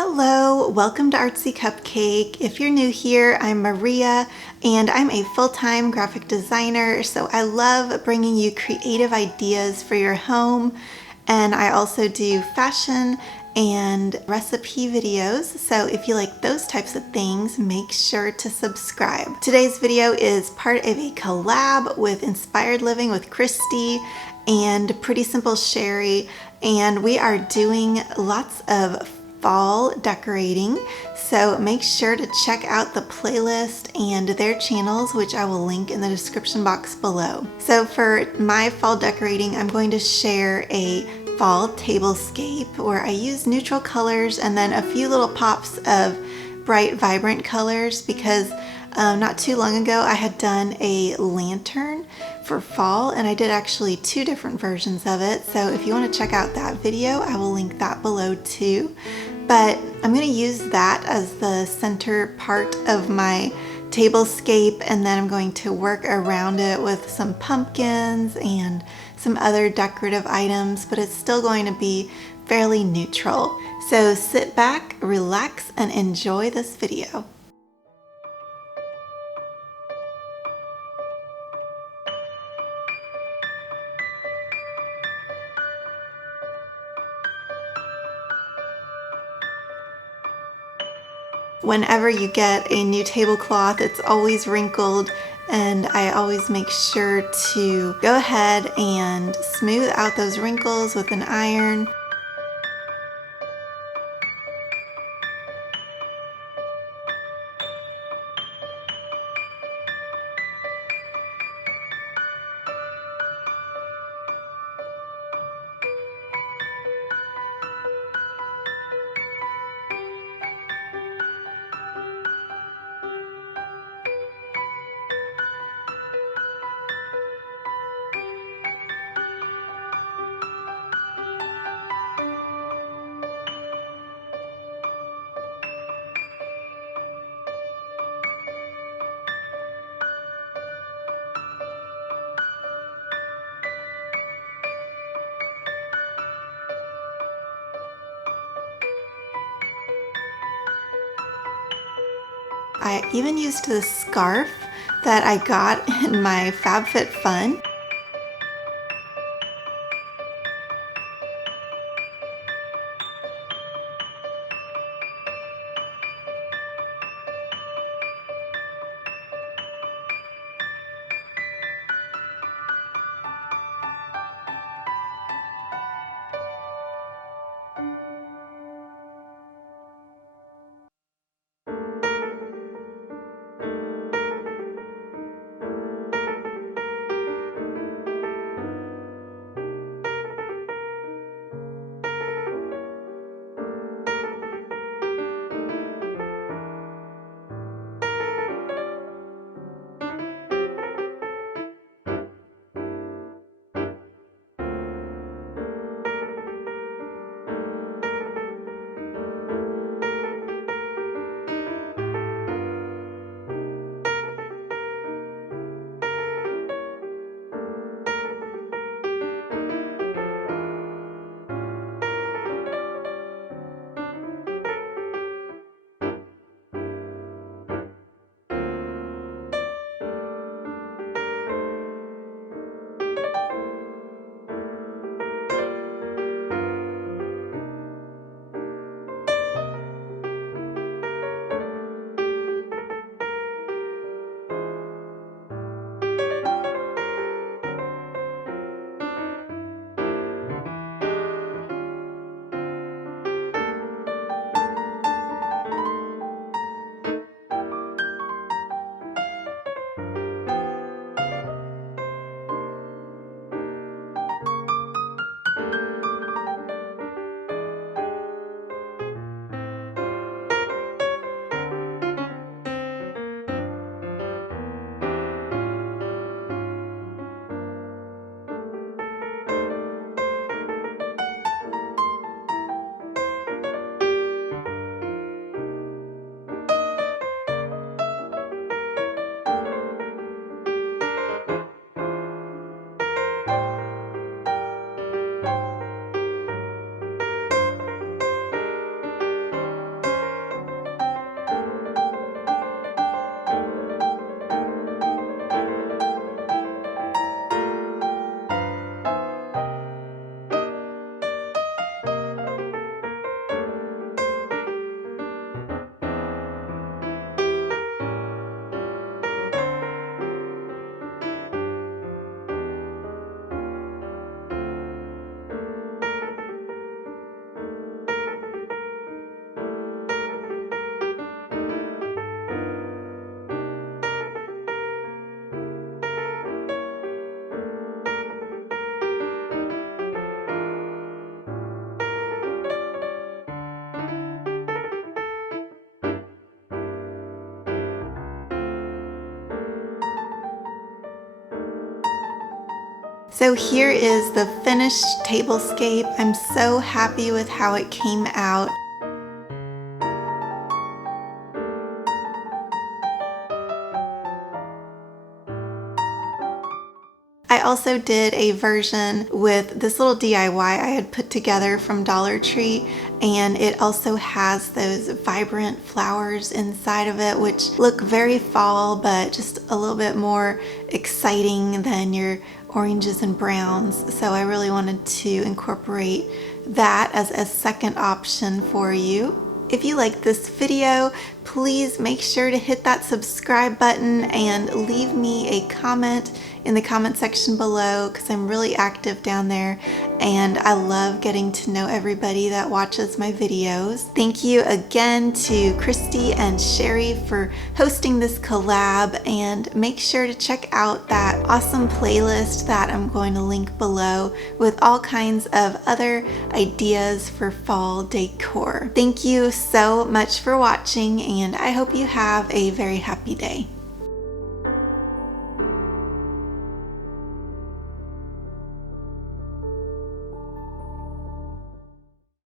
Hello, welcome to Artsy Cupcake. If you're new here, I'm Maria and I'm a full-time graphic designer, so I love bringing you creative ideas for your home, and I also do fashion and recipe videos, so if you like those types of things, make sure to subscribe. Today's video is part of a collab with Inspired Living with Christy and Pretty Simple Sherry, and we are doing lots of fall decorating, so make sure to check out the playlist and their channels, which I will link in the description box below. So for my fall decorating, I'm going to share a fall tablescape where I use neutral colors and then a few little pops of bright, vibrant colors because not too long ago I had done a lantern for fall, and I did actually two different versions of it, so if you want to check out that video, I will link that below too. But I'm going to use that as the center part of my tablescape, and then I'm going to work around it with some pumpkins and some other decorative items, but it's still going to be fairly neutral. So sit back, relax, and enjoy this video. Whenever you get a new tablecloth, it's always wrinkled, and I always make sure to go ahead and smooth out those wrinkles with an iron. I even used this scarf that I got in my FabFitFun. So here is the finished tablescape. I'm so happy with how it came out. I also did a version with this little DIY I had put together from Dollar Tree, and it also has those vibrant flowers inside of it, which look very fall, but just a little bit more exciting than your oranges and browns. So I really wanted to incorporate that as a second option for you. If you like this video, please make sure to hit that subscribe button and leave me a comment in the comment section below, because I'm really active down there and I love getting to know everybody that watches my videos. Thank you again to Christy and Sherry for hosting this collab, and make sure to check out that awesome playlist that I'm going to link below with all kinds of other ideas for fall decor. Thank you so much for watching, and I hope you have a very happy day.